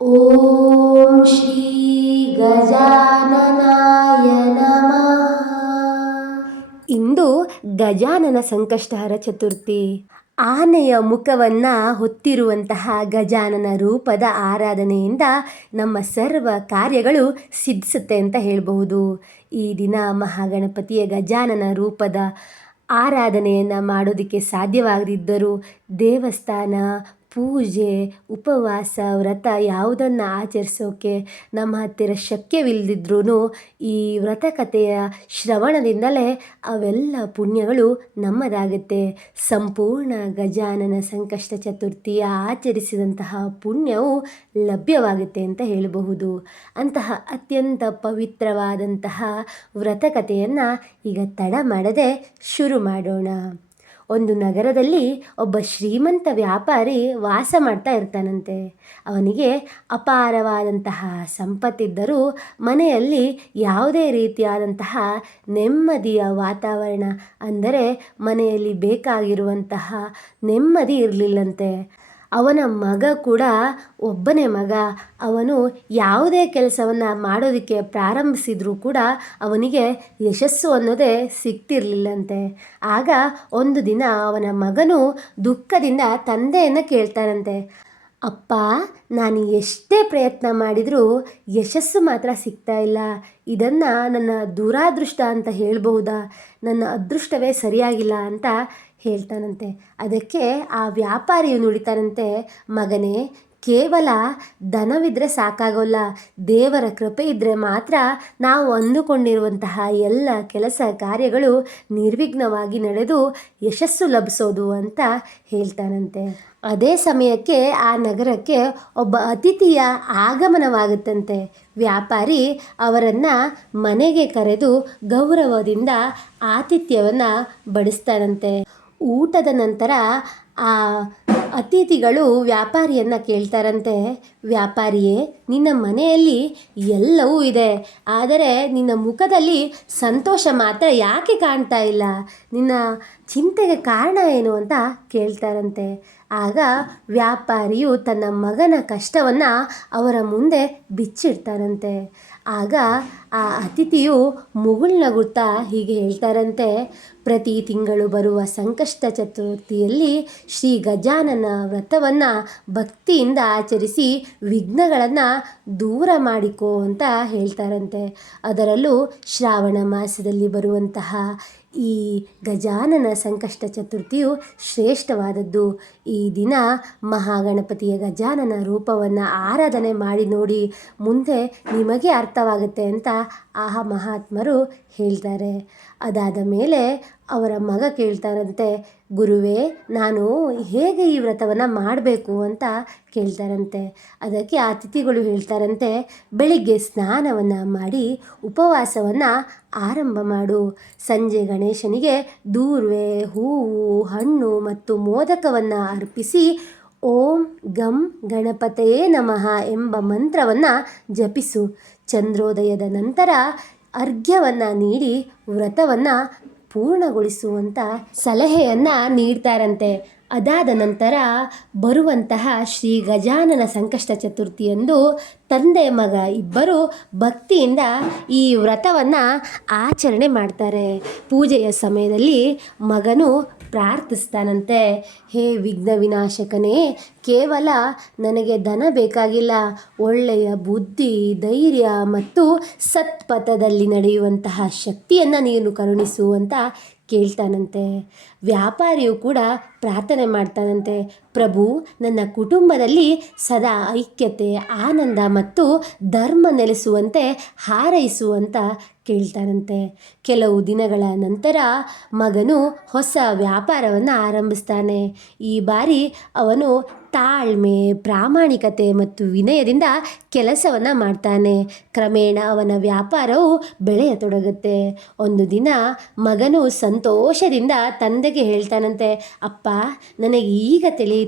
ಓಂ ಶ್ರೀ ಗಜಾನನಾಯ ನಮಃ. ಇಂದು ಗಜಾನನ ಸಂಕಷ್ಟಹರ ಚತುರ್ಥಿ. ಆನೆಯ ಮುಖವನ್ನು ಹೊತ್ತಿರುವಂತಹ ಗಜಾನನ ರೂಪದ ಆರಾಧನೆಯಿಂದ ನಮ್ಮ ಸರ್ವ ಕಾರ್ಯಗಳು ಸಿದ್ಧಿಸುತ್ತೆ ಅಂತ ಹೇಳಬಹುದು. ಈ ದಿನ ಮಹಾಗಣಪತಿಯ ಗಜಾನನ ರೂಪದ ಆರಾಧನೆಯನ್ನು ಮಾಡೋದಕ್ಕೆ ಸಾಧ್ಯವಾಗದಿದ್ದರೂ ದೇವಸ್ಥಾನ, ಪೂಜೆ, ಉಪವಾಸ, ವ್ರತ ಯಾವುದನ್ನು ಆಚರಿಸೋಕ್ಕೆ ನಮ್ಮ ಹತ್ತಿರ ಶಕ್ಯವಿಲ್ಲದಿದ್ರೂ ಈ ವ್ರತಕಥೆಯ ಶ್ರವಣದಿಂದಲೇ ಅವೆಲ್ಲ ಪುಣ್ಯಗಳು ನಮ್ಮದಾಗುತ್ತೆ. ಸಂಪೂರ್ಣ ಗಜಾನನ ಸಂಕಷ್ಟ ಚತುರ್ಥಿಯ ಆಚರಿಸಿದಂತಹ ಪುಣ್ಯವು ಲಭ್ಯವಾಗುತ್ತೆ ಅಂತ ಹೇಳಬಹುದು. ಅಂತಹ ಅತ್ಯಂತ ಪವಿತ್ರವಾದಂತಹ ವ್ರತಕಥೆಯನ್ನು ಈಗ ತಡ ಮಾಡದೆ ಶುರು ಮಾಡೋಣ. ಒಂದು ನಗರದಲ್ಲಿ ಒಬ್ಬ ಶ್ರೀಮಂತ ವ್ಯಾಪಾರಿ ವಾಸ ಮಾಡ್ತಾ ಇರ್ತಾನಂತೆ. ಅವನಿಗೆ ಅಪಾರವಾದಂತಹ ಸಂಪತ್ತಿದ್ದರೂ ಮನೆಯಲ್ಲಿ ಯಾವುದೇ ರೀತಿಯಾದಂತಹ ನೆಮ್ಮದಿಯ ವಾತಾವರಣ, ಅಂದರೆ ಮನೆಯಲ್ಲಿ ಬೇಕಾಗಿರುವಂತಹ ನೆಮ್ಮದಿ ಇರಲಿಲ್ಲಂತೆ. ಅವನ ಮಗ ಕೂಡ ಒಬ್ಬನೇ ಮಗ. ಅವನು ಯಾವುದೇ ಕೆಲಸವನ್ನು ಮಾಡೋದಕ್ಕೆ ಪ್ರಾರಂಭಿಸಿದರೂ ಕೂಡ ಅವನಿಗೆ ಯಶಸ್ಸು ಅನ್ನೋದೇ ಸಿಗ್ತಿರ್ಲಿಲ್ಲಂತೆ. ಆಗ ಒಂದು ದಿನ ಅವನ ಮಗನು ದುಃಖದಿಂದ ತಂದೆಯನ್ನು ಕೇಳ್ತಾನಂತೆ, ಅಪ್ಪ, ನಾನು ಎಷ್ಟೇ ಪ್ರಯತ್ನ ಮಾಡಿದರೂ ಯಶಸ್ಸು ಮಾತ್ರ ಸಿಗ್ತಾ ಇಲ್ಲ. ಇದನ್ನು ನನ್ನ ದುರಾದೃಷ್ಟ ಅಂತ ಹೇಳಬಹುದಾ? ನನ್ನ ಅದೃಷ್ಟವೇ ಸರಿಯಾಗಿಲ್ಲ ಅಂತ ಹೇಳ್ತಾನಂತೆ. ಅದಕ್ಕೆ ಆ ವ್ಯಾಪಾರಿಯು ನುಡಿತಾನಂತೆ, ಮಗನೇ, ಕೇವಲ ಧನವಿದ್ದರೆ ಸಾಕಾಗೋಲ್ಲ. ದೇವರ ಕೃಪೆ ಇದ್ದರೆ ಮಾತ್ರ ನಾವು ಅಂದುಕೊಂಡಿರುವಂತಹ ಎಲ್ಲ ಕೆಲಸ ಕಾರ್ಯಗಳು ನಿರ್ವಿಘ್ನವಾಗಿ ನಡೆದು ಯಶಸ್ಸು ಲಭಿಸೋದು ಅಂತ ಹೇಳ್ತಾನಂತೆ. ಅದೇ ಸಮಯಕ್ಕೆ ಆ ನಗರಕ್ಕೆ ಒಬ್ಬ ಅತಿಥಿಯ ಆಗಮನವಾಗುತ್ತಂತೆ. ವ್ಯಾಪಾರಿ ಅವರನ್ನು ಮನೆಗೆ ಕರೆದು ಗೌರವದಿಂದ ಆತಿಥ್ಯವನ್ನು ಬಡಿಸ್ತಾನಂತೆ. ಊಟದ ನಂತರ ಆ ಅತಿಥಿಗಳು ವ್ಯಾಪಾರಿಯನ್ನು ಕೇಳ್ತಾರಂತೆ, ವ್ಯಾಪಾರಿಯೇ, ನಿನ್ನ ಮನೆಯಲ್ಲಿ ಎಲ್ಲವೂ ಇದೆ, ಆದರೆ ನಿನ್ನ ಮುಖದಲ್ಲಿ ಸಂತೋಷ ಮಾತ್ರ ಯಾಕೆ ಕಾಣ್ತಾ ಇಲ್ಲ? ನಿನ್ನ ಚಿಂತೆಗೆ ಕಾರಣ ಏನು ಅಂತ ಕೇಳ್ತಾರಂತೆ. ಆಗ ವ್ಯಾಪಾರಿಯು ತನ್ನ ಮಗನ ಕಷ್ಟವನ್ನು ಅವರ ಮುಂದೆ ಬಿಚ್ಚಿಡ್ತಾರಂತೆ. ಆಗ ಆ ಅತಿಥಿಯು ಮುಗುಳ್ನಗುತ್ತಾ ಹೀಗೆ ಹೇಳ್ತಾರಂತೆ, ಪ್ರತಿ ತಿಂಗಳು ಬರುವ ಸಂಕಷ್ಟ ಚತುರ್ಥಿಯಲ್ಲಿ ಶ್ರೀ ಗಜಾನನ ವ್ರತವನ್ನು ಭಕ್ತಿಯಿಂದ ಆಚರಿಸಿ ವಿಘ್ನಗಳನ್ನು ದೂರ ಮಾಡಿಕೋ ಅಂತ ಹೇಳ್ತಾರಂತೆ. ಅದರಲ್ಲೂ ಶ್ರಾವಣ ಮಾಸದಲ್ಲಿ ಬರುವಂತಹ ಈ ಗಜಾನನ ಸಂಕಷ್ಟ ಚತುರ್ಥಿಯು ಶ್ರೇಷ್ಠವಾದದ್ದು. ಈ ದಿನ ಮಹಾಗಣಪತಿಯ ಗಜಾನನ ರೂಪವನ್ನು ಆರಾಧನೆ ಮಾಡಿ ನೋಡಿ, ಮುಂದೆ ನಿಮಗೆ ಅರ್ಥವಾಗುತ್ತೆ ಅಂತ ಆ ಮಹಾತ್ಮರು ಹೇಳ್ತಾರೆ. ಅದಾದ ಮೇಲೆ ಅವರ ಮಗ ಕೇಳ್ತಾರಂತೆ, ಗುರುವೇ, ನಾನು ಹೇಗೆ ಈ ವ್ರತವನ್ನು ಮಾಡಬೇಕು ಅಂತ ಕೇಳ್ತಾರಂತೆ. ಅದಕ್ಕೆ ಆ ಅತಿಥಿಗಳು ಹೇಳ್ತಾರಂತೆ, ಬೆಳಿಗ್ಗೆ ಸ್ನಾನವನ್ನು ಮಾಡಿ ಉಪವಾಸವನ್ನು ಆರಂಭ ಮಾಡು. ಸಂಜೆ ಗಣೇಶನಿಗೆ ದೂರ್ವೆ, ಹೂವು, ಹಣ್ಣು ಮತ್ತು ಮೋದಕವನ್ನು ಅರ್ಪಿಸಿ ಓಂ ಗಂ ಗಣಪತಯೇ ನಮಃ ಎಂಬ ಮಂತ್ರವನ್ನು ಜಪಿಸು. ಚಂದ್ರೋದಯದ ನಂತರ ಅರ್ಘ್ಯವನ್ನು ನೀಡಿ ವ್ರತವನ್ನು ಪೂರ್ಣಗೊಳಿಸುವಂಥ ಸಲಹೆಯನ್ನು ನೀಡ್ತಾರಂತೆ. ಅದಾದ ನಂತರ ಬರುವಂತಹ ಶ್ರೀ ಗಜಾನನ ಸಂಕಷ್ಟ ಚತುರ್ಥಿಯಂದು ತಂದೆ ಮಗ ಇಬ್ಬರು ಭಕ್ತಿಯಿಂದ ಈ ವ್ರತವನ್ನು ಆಚರಣೆ ಮಾಡ್ತಾರೆ. ಪೂಜೆಯ ಸಮಯದಲ್ಲಿ ಮಗನು ಪ್ರಾರ್ಥಿಸ್ತಾನಂತೆ, ಹೇ ವಿಘ್ನ ವಿನಾಶಕನೇ, ಕೇವಲ ನನಗೆ ಧನ ಬೇಕಾಗಿಲ್ಲ, ಒಳ್ಳೆಯ ಬುದ್ಧಿ, ಧೈರ್ಯ ಮತ್ತು ಸತ್ಪಥದಲ್ಲಿ ನಡೆಯುವಂತಹ ಶಕ್ತಿಯನ್ನು ನೀನು ಕರುಣಿಸು ಅಂತ ಕೇಳ್ತಾನಂತೆ. ವ್ಯಾಪಾರಿಯು ಕೂಡ ಪ್ರಾರ್ಥನೆ ಮಾಡ್ತಾನಂತೆ, ಪ್ರಭು, ನನ್ನ ಕುಟುಂಬದಲ್ಲಿ ಸದಾ ಐಕ್ಯತೆ, ಆನಂದ ಮತ್ತು ಧರ್ಮ ನೆಲೆಸುವಂತೆ ಹಾರೈಸು ಅಂತ ಕೇಳ್ತಾನಂತೆ. ಕೆಲವು ದಿನಗಳ ನಂತರ ಮಗನು ಹೊಸ ವ್ಯಾಪಾರವನ್ನು ಆರಂಭಿಸ್ತಾನೆ. ಈ ಬಾರಿ ಅವನು ತಾಳ್ಮೆ, ಪ್ರಾಮಾಣಿಕತೆ ಮತ್ತು ವಿನಯದಿಂದ ಕೆಲಸವನ್ನು ಮಾಡ್ತಾನೆ. ಕ್ರಮೇಣ ಅವನ ವ್ಯಾಪಾರವು ಬೆಳೆಯತೊಡಗುತ್ತೆ. ಒಂದು ದಿನ ಮಗನು ಸಂತೋಷದಿಂದ ತಂದೆಗೆ ಹೇಳ್ತಾನಂತೆ, ಅಪ್ಪ, ನನಗೆ ಈಗ ತಿಳಿಯಿತು,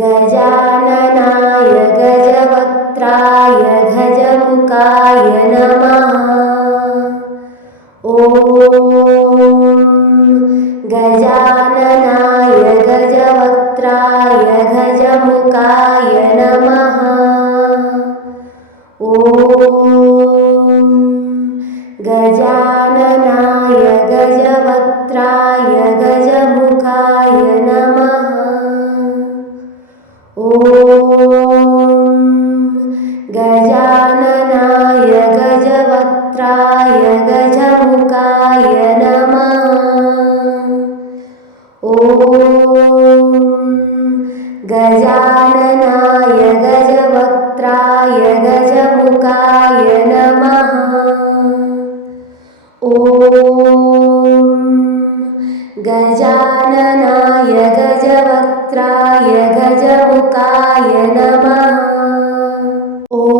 गजाननाय गजवक्त्राय गजमुखाय नमः। ॐ गजाननाय गजवक्त्राय गजमुखाय नमः। ॐ गजाननाय गजवक्त्राय गजमुखाय नमः। ॐ गजाननाय गजवक्त्राय गजमुखाय नमः। ॐ गजाननाय गजवक्त्राय गजमुखाय नमः। ॐ गजाननाय गजवक्त्राय गजमुखाय नमः। ॐ